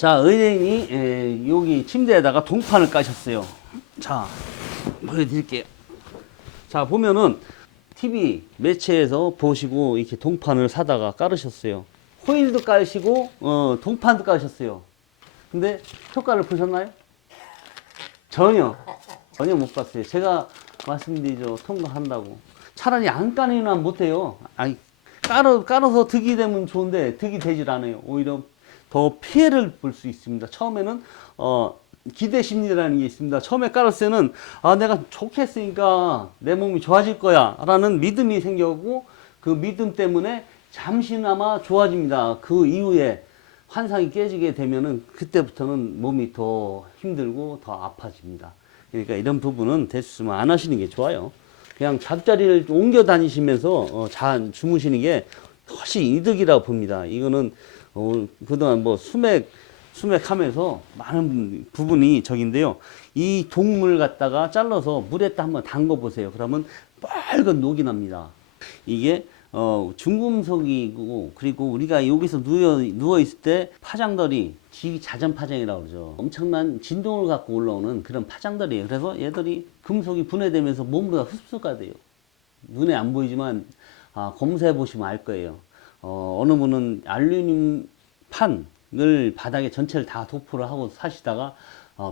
자, 의뢰인이 여기 침대에다가 동판을 까셨어요. 자, 보여드릴게요. 자, 보면은 TV 매체에서 보시고 이렇게 동판을 사다가 깔으셨어요. 호일도 깔으시고 동판도 깔으셨어요. 근데 효과를 보셨나요? 전혀 못 봤어요. 제가 말씀드리죠. 통과한다고. 차라리 안 까내면 못해요. 아니, 깔아서 득이 되면 좋은데 득이 되질 않아요. 오히려 더 피해를 볼 수 있습니다. 처음에는 기대 심리라는 게 있습니다. 처음에 깔았을 때는 내가 좋게 했으니까 내 몸이 좋아질 거야 라는 믿음이 생겨고, 그 믿음 때문에 잠시나마 좋아집니다. 그 이후에 환상이 깨지게 되면은 그때부터는 몸이 더 힘들고 더 아파집니다. 그러니까 이런 부분은 됐으면 안 하시는 게 좋아요. 그냥 잠자리를 옮겨 다니시면서 잘 주무시는 게 훨씬 이득이라고 봅니다. 이거는 그동안 뭐 수맥하면서 많은 부분이 적인데요. 이 동물 갖다가 잘라서 물에다 한번 담궈 보세요. 그러면 빨간 녹이 납니다. 이게 중금속이고, 그리고 우리가 여기서 누워 있을 때 파장들이 자전 파장이라고 그러죠. 엄청난 진동을 갖고 올라오는 그런 파장들이에요. 그래서 얘들이 금속이 분해되면서 몸보다 흡수가 돼요. 눈에 안 보이지만 검사해 보시면 알 거예요. 어느 분은 알루미늄 판을 바닥에 전체를 다 도포를 하고 사시다가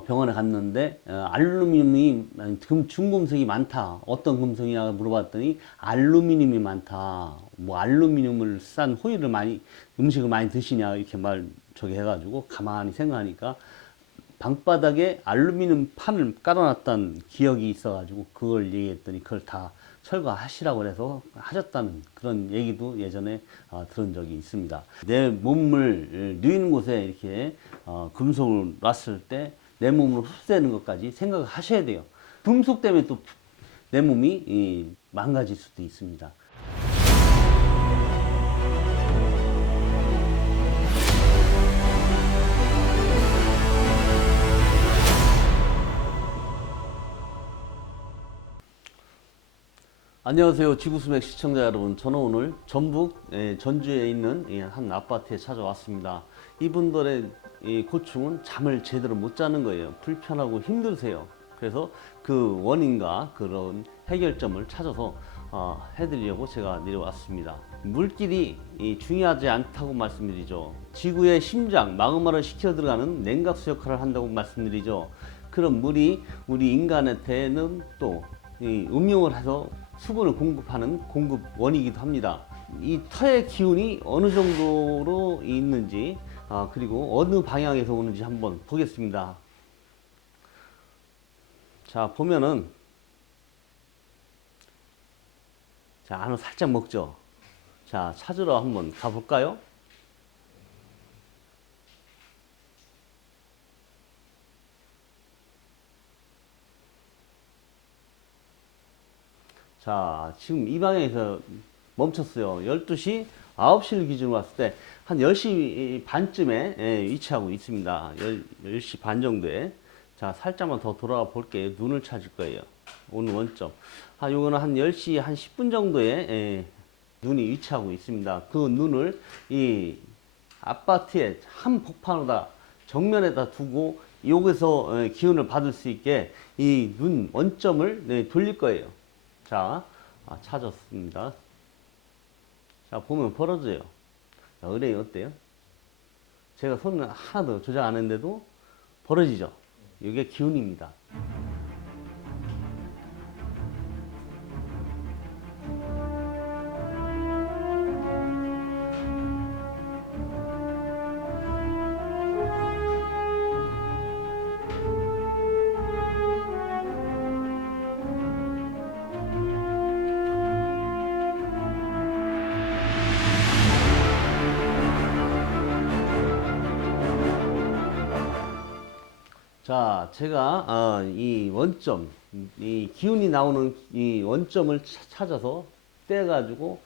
병원에 갔는데 알루미늄이 중금속이 많다. 어떤 금속이냐 물어봤더니 알루미늄이 많다. 뭐 알루미늄을 싼 호일을 많이, 음식을 많이 드시냐 이렇게 저기 해가지고 가만히 생각하니까 방바닥에 알루미늄 판을 깔아놨던 기억이 있어가지고 그걸 얘기했더니 그걸 다 철거하시라고 해서 하셨다는 그런 얘기도 예전에 들은 적이 있습니다. 내 몸을 누이는 곳에 이렇게 금속을 놨을 때 내 몸으로 흡수되는 것까지 생각을 하셔야 돼요. 금속 때문에 또 내 몸이 망가질 수도 있습니다. 안녕하세요. 지구수맥 시청자 여러분. 저는 오늘 전북 전주에 있는 한 아파트에 찾아왔습니다. 이분들의 고충은 잠을 제대로 못 자는 거예요. 불편하고 힘드세요. 그래서 그 원인과 그런 해결점을 찾아서 해드리려고 제가 내려왔습니다. 물길이 중요하지 않다고 말씀드리죠. 지구의 심장, 마그마를 식혀 들어가는 냉각수 역할을 한다고 말씀드리죠. 그런 물이 우리 인간한테는 또 음용을 해서 수분을 공급하는 공급원이기도 합니다. 이 터의 기운이 어느 정도로 있는지, 그리고 어느 방향에서 오는지 한번 보겠습니다. 자, 보면은, 자, 안으로 살짝 먹죠. 자, 찾으러 한번 가볼까요? 자, 지금 이 방향에서 멈췄어요. 12시, 9시를 기준으로 봤을 때 한 10시 반쯤에 위치하고 있습니다. 10시 반 정도에. 자, 살짝만 더 돌아가 볼게요. 눈을 찾을 거예요. 오늘 원점. 요거는 한 10시 한 10분 정도에 눈이 위치하고 있습니다. 그 눈을 이 아파트의 한 복판에다 정면에다 두고 여기서 기운을 받을 수 있게 이 눈 원점을 돌릴 거예요. 자, 찾았습니다. 자, 보면 벌어져요. 자, 의뢰인 어때요? 제가 손을 하나도 조작 안 했는데도 벌어지죠? 이게 기운입니다. 자, 제가 이 원점, 이 기운이 나오는 이 원점을 찾아서 떼가지고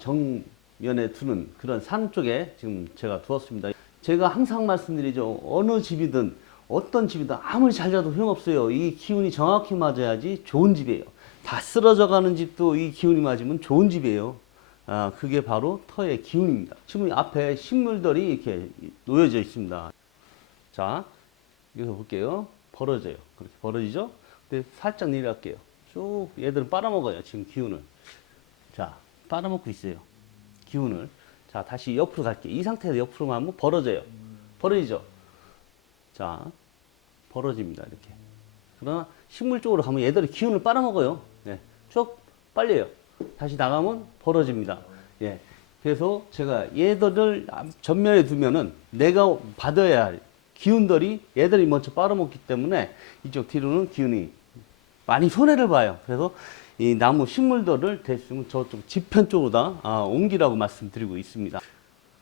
정면에 두는 그런 산 쪽에 지금 제가 두었습니다. 제가 항상 말씀드리죠. 어느 집이든 어떤 집이든 아무리 잘 자도 소용없어요. 이 기운이 정확히 맞아야지 좋은 집이에요. 다 쓰러져 가는 집도 이 기운이 맞으면 좋은 집이에요. 그게 바로 터의 기운입니다. 지금 앞에 식물들이 이렇게 놓여져 있습니다. 자, 여기서 볼게요. 벌어져요. 그렇게 벌어지죠? 근데 살짝 내려갈게요. 쭉 얘들은 빨아먹어요. 지금 기운을. 자, 빨아먹고 있어요. 기운을. 자, 다시 옆으로 갈게요. 이 상태에서 옆으로 가면 벌어져요. 벌어지죠? 자, 벌어집니다. 이렇게. 그러나 식물 쪽으로 가면 얘들이 기운을 빨아먹어요. 네, 쭉 빨려요. 다시 나가면 벌어집니다. 예. 그래서 제가 얘들을 전면에 두면은 내가 받아야 할 기운들이 얘들이 먼저 빨아먹기 때문에 이쪽 뒤로는 기운이 많이 손해를 봐요. 그래서 이 나무 식물들을 됐으면 저쪽 지편 쪽으로 다 옮기라고 말씀드리고 있습니다.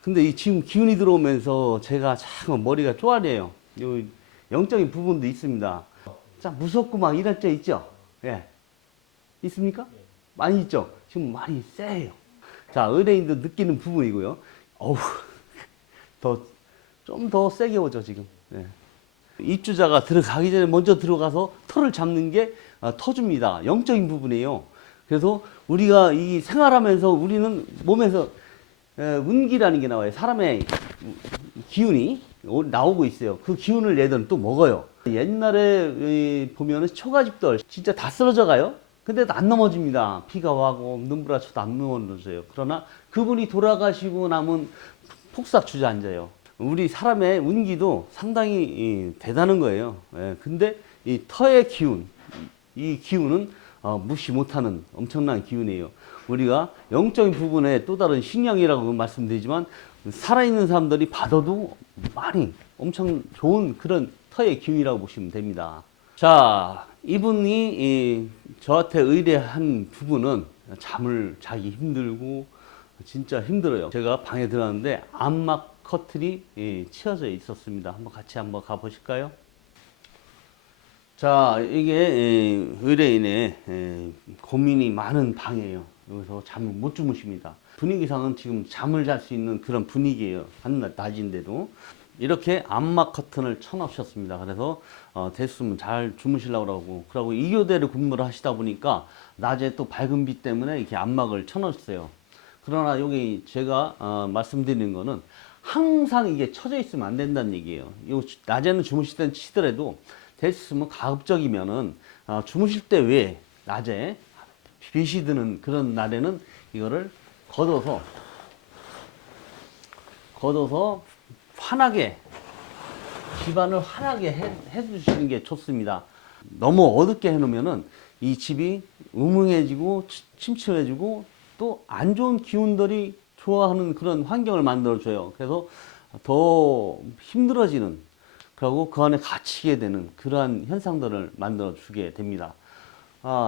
근데 이 지금 기운이 들어오면서 제가 자꾸 머리가 쪼아려요. 요 영적인 부분도 있습니다. 참 무섭고 막 이럴 때 있죠? 예. 있습니까? 많이 있죠? 지금 많이 세요. 자, 의뢰인도 느끼는 부분이고요. 어우, 좀 더 세게 오죠, 지금. 예. 입주자가 들어가기 전에 먼저 들어가서 털을 잡는 게 터줍니다. 영적인 부분이에요. 그래서 우리가 이 생활하면서 우리는 몸에서 운기라는 게 나와요. 사람의 기운이 나오고 있어요. 그 기운을 얘들은 또 먹어요. 옛날에 보면은 초가집들 진짜 다 쓰러져 가요. 근데도 안 넘어집니다. 비가 와고 눈보라 쳐도 안 넘어져요. 그러나 그분이 돌아가시고 남은 폭삭 주저앉아요. 우리 사람의 운기도 상당히 대단한 거예요. 예, 근데 이 터의 기운, 이 기운은 무시 못하는 엄청난 기운이에요. 우리가 영적인 부분에 또 다른 신령이라고 말씀드리지만 살아있는 사람들이 받아도 많이 엄청 좋은 그런 터의 기운이라고 보시면 됩니다. 자, 이분이 저한테 의뢰한 부분은 잠을 자기 힘들고 진짜 힘들어요. 제가 방에 들어갔는데 암막 커튼이 치어져 있었습니다. 한번 같이 한번 가보실까요? 자, 이게 의뢰인의 고민이 많은 방이에요. 여기서 잠을 못 주무십니다. 분위기상은 지금 잠을 잘 수 있는 그런 분위기예요. 낮인데도. 이렇게 암막 커튼을 쳐놓으셨습니다. 그래서 됐으면 잘 주무시려고 그러고 2교대를 근무를 하시다 보니까 낮에 또 밝은 빛 때문에 이렇게 암막을 쳐놓았어요. 그러나 여기 제가 말씀드리는 거는 항상 이게 쳐져 있으면 안 된다는 얘기예요. 낮에는 주무실 땐 치더라도 됐으면 가급적이면은 주무실 때 왜 낮에 빛이 드는 그런 날에는 이거를 걷어서 환하게 집안을 환하게 해 주시는 게 좋습니다. 너무 어둡게 해 놓으면은 이 집이 음흉해지고 침침해지고 또 안 좋은 기운들이 좋아하는 그런 환경을 만들어 줘요. 그래서 더 힘들어지는, 그리고 그 안에 갇히게 되는 그러한 현상들을 만들어 주게 됩니다.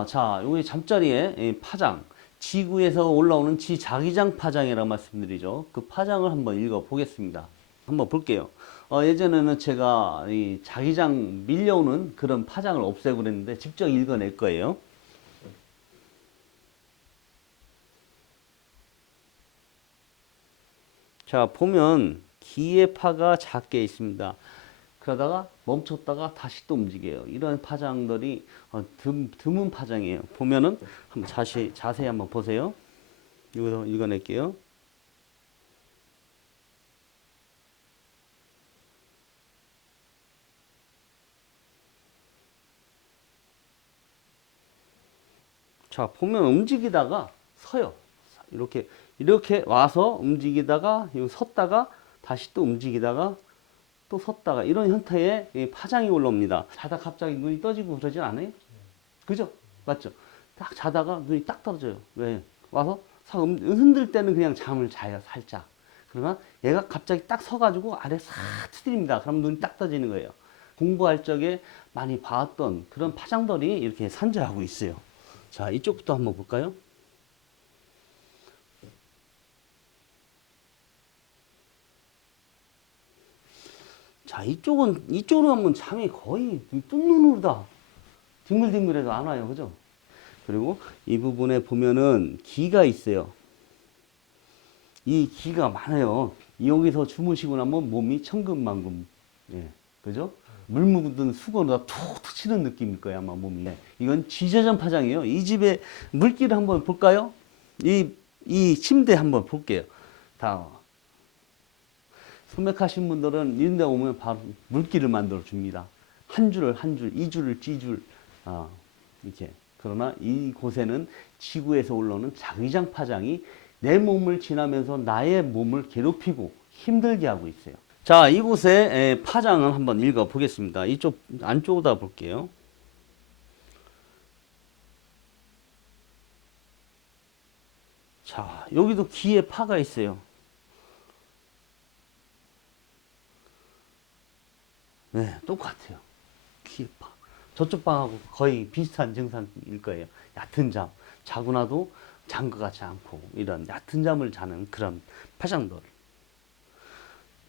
자, 여기 잠자리에 파장, 지구에서 올라오는 지자기장 파장이라고 말씀드리죠. 그 파장을 한번 읽어 보겠습니다. 한번 볼게요. 예전에는 제가 이 자기장 밀려오는 그런 파장을 없애고 그랬는데 직접 읽어낼 거예요. 자, 보면 기의 파가 작게 있습니다. 그러다가 멈췄다가 다시 또 움직여요. 이런 파장들이 드문 파장이에요. 보면은 한번 자세히 한번 보세요. 이거 읽어낼게요. 자, 보면 움직이다가 서요. 이렇게 와서 움직이다가 섰다가 다시 또 움직이다가 또 섰다가 이런 형태의 파장이 올라옵니다. 자다 갑자기 눈이 떠지고 그러진 않아요? 그죠? 맞죠? 딱 자다가 눈이 딱 떨어져요. 왜? 와서 흔들 때는 그냥 잠을 자요, 살짝. 그러나 얘가 갑자기 딱 서가지고 아래 싹 트집니다. 그럼 눈이 딱 떠지는 거예요. 공부할 적에 많이 봤던 그런 파장들이 이렇게 산재하고 있어요. 자, 이쪽부터 한번 볼까요? 자, 이쪽으로 하면 잠이 거의 뜬눈으로 다 뒹굴뒹굴해도 안 와요. 그죠? 그리고 이 부분에 보면은 기가 있어요. 이 기가 많아요. 여기서 주무시고 나면 몸이 천근만근. 예. 그죠? 물 묻은 수건으로 툭툭 치는 느낌일 거예요. 아마 몸이. 이건 지저전 파장이에요. 이 집에 물기를 한번 볼까요? 이 침대 한번 볼게요. 다. 소맥하신 분들은 이런 데 오면 바로 물기를 만들어 줍니다. 한 줄을 한 줄, 이 줄을 찌줄, 이렇게. 그러나 이곳에는 지구에서 올라오는 자기장 파장이 내 몸을 지나면서 나의 몸을 괴롭히고 힘들게 하고 있어요. 자, 이곳의 파장을 한번 읽어 보겠습니다. 이쪽 안쪽으로 볼게요. 자, 여기도 귀에 파가 있어요. 네, 똑같아요. 귀에 파. 저쪽 방하고 거의 비슷한 증상일 거예요. 얕은 잠. 자고 나도 잔 것 같지 않고, 이런 얕은 잠을 자는 그런 파장들.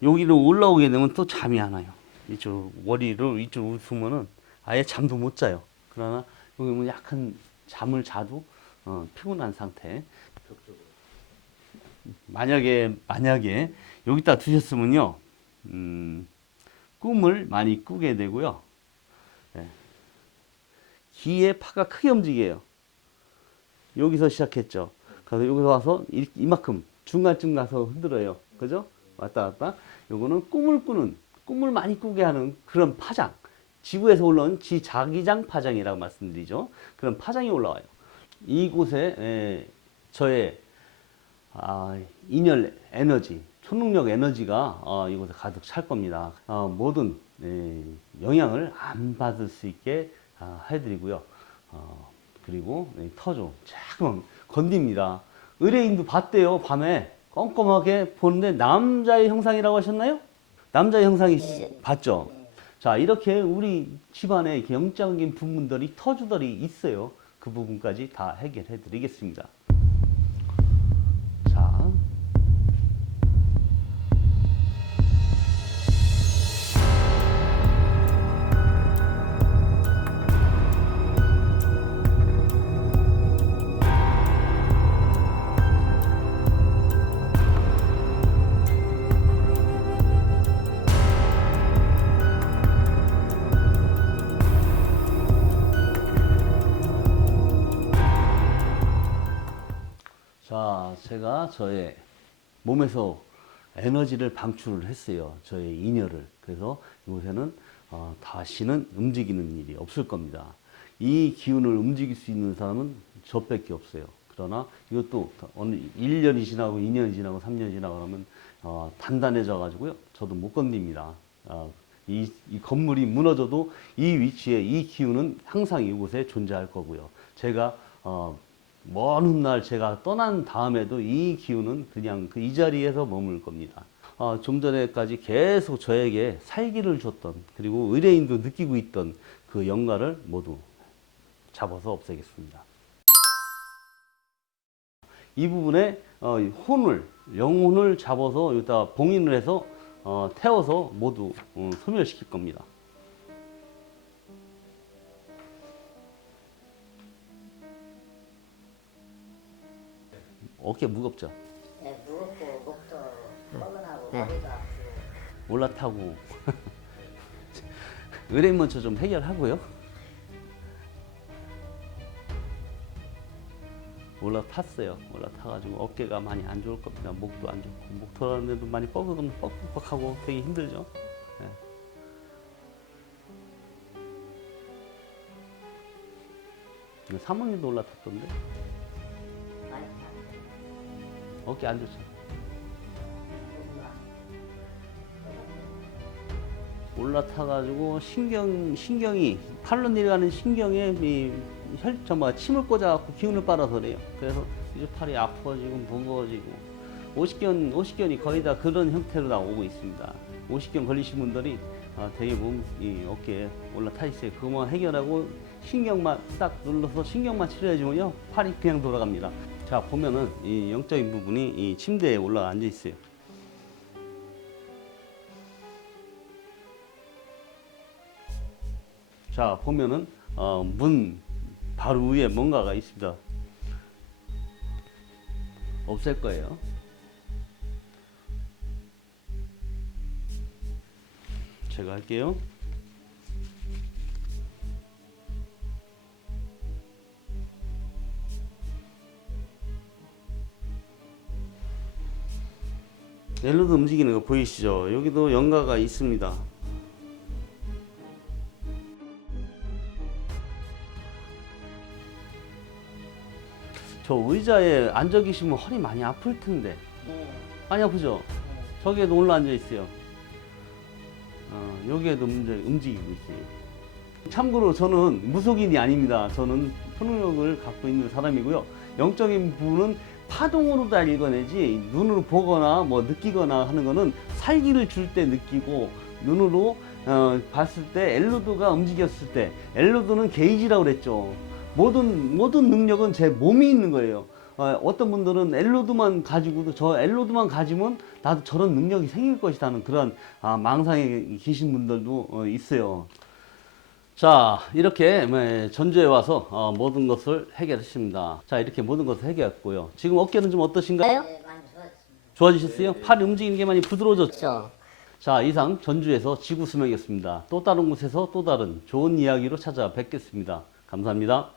여기로 올라오게 되면 또 잠이 안 와요. 이쪽 머리를 이쪽 웃으면은 아예 잠도 못 자요. 그러나 여기 뭐 약간 잠을 자도 피곤한 상태. 만약에 여기다 두셨으면요, 꿈을 많이 꾸게 되고요. 예. 귀에 파가 크게 움직여요. 여기서 시작했죠. 그래서 여기서 와서 이만큼 중간쯤 가서 흔들어요. 그죠? 왔다 갔다. 요거는 꿈을 많이 꾸게 하는 그런 파장. 지구에서 올라온 지자기장 파장이라고 말씀드리죠. 그런 파장이 올라와요. 이곳에 저의 인열 에너지, 초능력 에너지가 이곳에 가득 찰 겁니다. 모든 영향을 안 받을 수 있게 해드리고요. 그리고 터조 조금 건딥니다. 의뢰인도 봤대요. 밤에 껌껌하게 보는데 남자의 형상이라고 하셨나요? 남자의 형상이 봤죠? 자, 이렇게 우리 집안에 이렇게 영적인 부분들이 터주들이 있어요. 그 부분까지 다 해결해 드리겠습니다. 자, 제가 저의 몸에서 에너지를 방출을 했어요. 저의 인혈을. 그래서 이곳에는 다시는 움직이는 일이 없을 겁니다. 이 기운을 움직일 수 있는 사람은 저밖에 없어요. 그러나 이것도 어느 1년이 지나고 2년이 지나고 3년이 지나고 그러면 단단해져 가지고요. 저도 못 건립니다. 이 건물이 무너져도 이 위치에 이 기운은 항상 이곳에 존재할 거고요. 제가 먼 훗날 제가 떠난 다음에도 이 기운은 그냥 이 자리에서 머물 겁니다. 좀 전에까지 계속 저에게 살기를 줬던, 그리고 의뢰인도 느끼고 있던 그 영가를 모두 잡아서 없애겠습니다. 이 부분에 영혼을 잡아서 여기다 봉인을 해서 태워서 모두 소멸시킬 겁니다. 어깨 무겁죠? 네, 무겁고 목도 뻐근하고 머리도 아프고. 올라타고 의뢰인 먼저 좀 해결하고요. 올라탔어요. 올라타가지고 어깨가 많이 안 좋을 겁니다. 목도 안 좋고, 목 돌아가는데도 많이 뻐근하고 되게 힘들죠. 네. 사모님도 올라탔던데 많이 어깨 안 좋죠. 올라타가지고 신경이 팔로 내려가는 신경에 침을 꽂아갖고 기운을 빨아서 그래요. 그래서 이쪽 팔이 아파지고 무거워지고 오십견이 거의 다 그런 형태로 나오고 있습니다. 오십견 걸리신 분들이 대부분 이 어깨에 올라타 있어요. 그거만 해결하고 신경만 딱 눌러서 신경만 치료해주면요, 팔이 그냥 돌아갑니다. 자, 보면은 이 영적인 부분이 이 침대에 올라가 앉아 있어요. 자, 보면은 문 바로 위에 뭔가가 있습니다. 없앨 거예요. 제가 할게요. 앨로드 움직이는 거 보이시죠? 여기도 연가가 있습니다. 저 의자에 앉아 계시면 허리 많이 아플 텐데. 네. 많이 아프죠? 저기에도 올라 앉아 있어요. 여기에도 움직이고 있어요. 참고로 저는 무속인이 아닙니다. 저는 초능력을 갖고 있는 사람이고요. 영적인 부분은 파동으로 다 읽어내지 눈으로 보거나 뭐 느끼거나 하는 거는 살기를 줄 때 느끼고 눈으로 봤을 때 앨로드가 움직였을 때 앨로드는 게이지라고 그랬죠. 모든 능력은 제 몸에 있는 거예요. 어떤 분들은 앨로드만 가지고도 저 앨로드만 가지면 나도 저런 능력이 생길 것이라는 그런 망상에 계신 분들도 있어요. 자, 이렇게 전주에 와서 모든 것을 해결했습니다. 자, 이렇게 모든 것을 해결했고요. 지금 어깨는 좀 어떠신가요? 네, 많이 좋아졌습니다. 좋아지셨어요? 팔이 움직이는 게 많이 부드러워졌죠? 그렇죠. 자, 이상 전주에서 지구수명이었습니다. 또 다른 곳에서 또 다른 좋은 이야기로 찾아뵙겠습니다. 감사합니다.